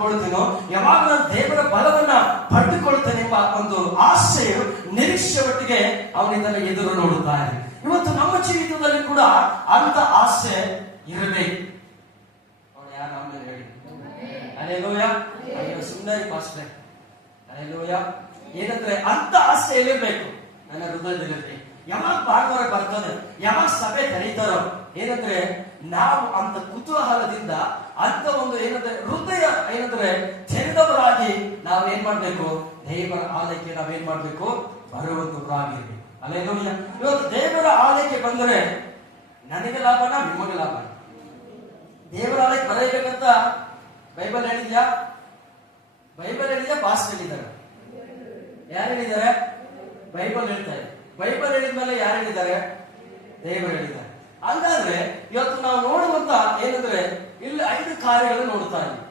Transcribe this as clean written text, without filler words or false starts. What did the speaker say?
ಪಡೆದುಕೊಳ್ತೀನೋ, ಯಾವಾಗ ನಾನು ದೇವರ ಬಲವನ್ನ ಪಡೆದುಕೊಳ್ತೇನೆ ಎಂಬ ಒಂದು ಆಸೆಯು ನಿರೀಕ್ಷೆ ಒಟ್ಟಿಗೆ ಅವನಿಂದ ಎದುರು ನೋಡುತ್ತಾರೆ. ಇವತ್ತು ನಮ್ಮ ಜೀವಿತದಲ್ಲಿ ಕೂಡ ಅಂತ ಆಸೆ ಇರಬೇಕು. ಅವನು ಯಾರು ಆಮೇಲೆ ಹೇಳಿ ಅಲ್ಲೇಲೂಯ. ಅಯ್ಯೋ ಸುಂದರಿ ಪಾಸ್ಟ್ರೆ ಅಲ್ಲೇಲೂಯ. ಏನಂದ್ರೆ ಅಂತ ಆಸೆ ಎಲ್ಲಿರ್ಬೇಕು ನನ್ನ ಹೃದಯದಲ್ಲಿರ್ಬೇಕು. ಯಾವಾಗ ಭಾನುವಾರ ಬರ್ತದೆ, ಯಾವಾಗ ಸಭೆ ಕರೀತಾರೋ, ಏನಂದ್ರೆ ನಾವು ಅಂತ ಕುತೂಹಲದಿಂದ ಅಂತ ಒಂದು ಏನಂದ್ರೆ ಹೃದಯ ಏನಂದ್ರೆ ತೆರೆದವರಾಗಿ ನಾವೇನ್ ಮಾಡ್ಬೇಕು, ದೇವರ ಆಲಯಕ್ಕೆ ನಾವೇನ್ ಮಾಡ್ಬೇಕು, ಬರುವಂತವರಾಗಿರ್ಬೇಕು. ಅಲ್ಲೇಲೂಯ. ಇವತ್ತು ದೇವರ ಆಲಯಕ್ಕೆ ಬಂದರೆ ನನಗೆ ಲಾಭನ ನಿಮಗೆ ಲಾಭ. ದೇವರ ಆಲಯಕ್ಕೆ ಬರಬೇಕಂತ ಬೈಬಲ್ ಹೇಳಿದ್ಯಾ? ಬೈಬಲ್ ಹೇಳಿದ್ಯಾ? ಪಾಸ್ಟ್ ಹೇಳಿದ್ದಾರೆ? ಯಾರು ಹೇಳಿದ್ದಾರೆ? ಬೈಬಲ್ ಹೇಳ್ತಾರೆ. ಬೈಬಲ್ ಹೇಳಿದ್ಮೇಲೆ ಯಾರು ಹೇಳಿದ್ದಾರೆ? ದೇವರು ಹೇಳಿದ್ದಾರೆ. ಹಾಗಾದ್ರೆ ಇವತ್ತು ನಾವು ನೋಡುವಂತ ಏನಂದ್ರೆ ಇಲ್ಲಿ 5 ಕಾರ್ಯಗಳು ನೋಡ್ತಾ ಇದ್ದೀವಿ.